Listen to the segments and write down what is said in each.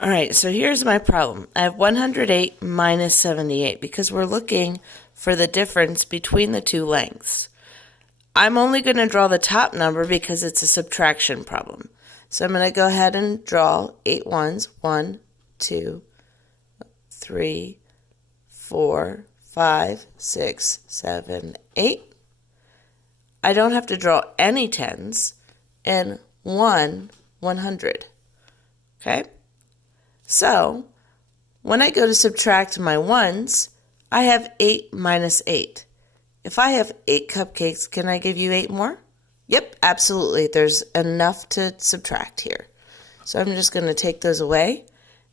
All right, so here's my problem. I have 108 minus 78 because we're looking for the difference between the two lengths. I'm only going to draw the top number because it's a subtraction problem. So I'm going to go ahead and draw 8 ones. 1, 2, 3, 4, 5, 6, 7, 8. I don't have to draw any tens, and 100. Okay? So, when I go to subtract my ones, I have 8 minus 8. If I have 8 cupcakes, can I give you 8 more? Yep, absolutely. There's enough to subtract here. So I'm just going to take those away.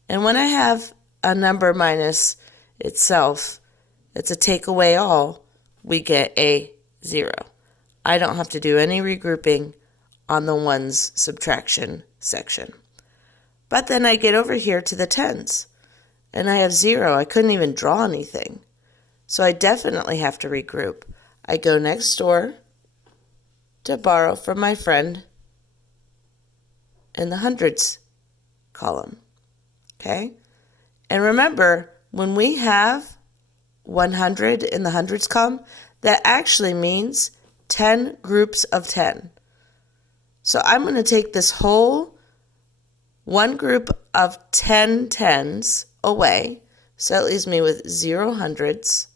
And when I have a number minus itself, it's a take away all, we get a 0. I don't have to do any regrouping on the ones subtraction section. But then I get over here to the tens, and I have 0. I couldn't even draw anything. So I definitely have to regroup. I go next door to borrow from my friend in the hundreds column. Okay? And remember, when we have 100 in the hundreds column, that actually means 10 groups of 10. So I'm going to take this whole one group of 10 tens away, so that leaves me with 0 hundreds,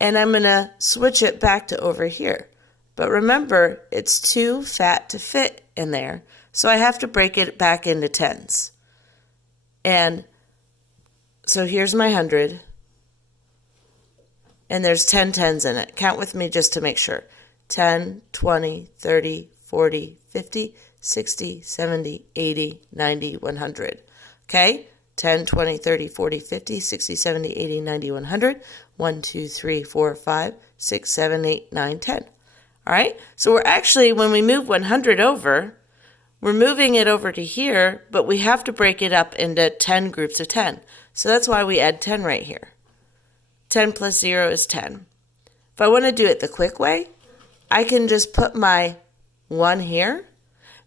and I'm going to switch it back to over here. But remember, it's too fat to fit in there, so I have to break it back into tens. And so here's my 100, and there's 10 tens in it. Count with me just to make sure. 10, 20, 30, 40, 50, 60, 70, 80, 90, 100. Okay? 10, 20, 30, 40, 50, 60, 70, 80, 90, 100. 1, 2, 3, 4, 5, 6, 7, 8, 9, 10. All right? So we're actually, when we move 100 over, we're moving it over to here, but we have to break it up into 10 groups of 10. So that's why we add 10 right here. 10 plus 0 is 10. If I want to do it the quick way, I can just put my 1 here,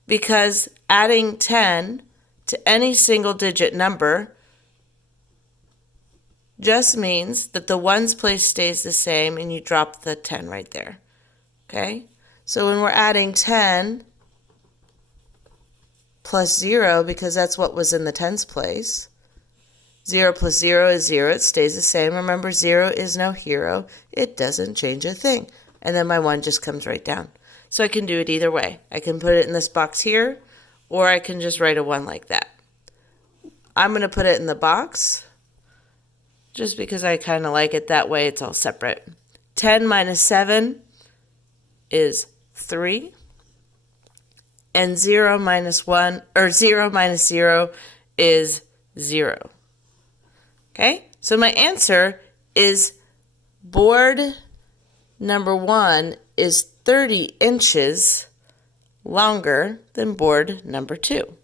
because adding 10 to any single digit number just means that the ones place stays the same and you drop the 10 right there. Okay? So when we're adding 10 plus 0, because that's what was in the tens place, 0 plus 0 is 0. It stays the same. Remember, 0 is no hero. It doesn't change a thing. And then my 1 just comes right down. So I can do it either way. I can put it in this box here, or I can just write a 1 like that. I'm going to put it in the box just because I kind of like it that way. It's all separate. 10 minus 7 is 3. And 0 minus 1, or 0 minus 0 is 0. Okay? So my answer is board number 1 is 30 inches longer than board number 2.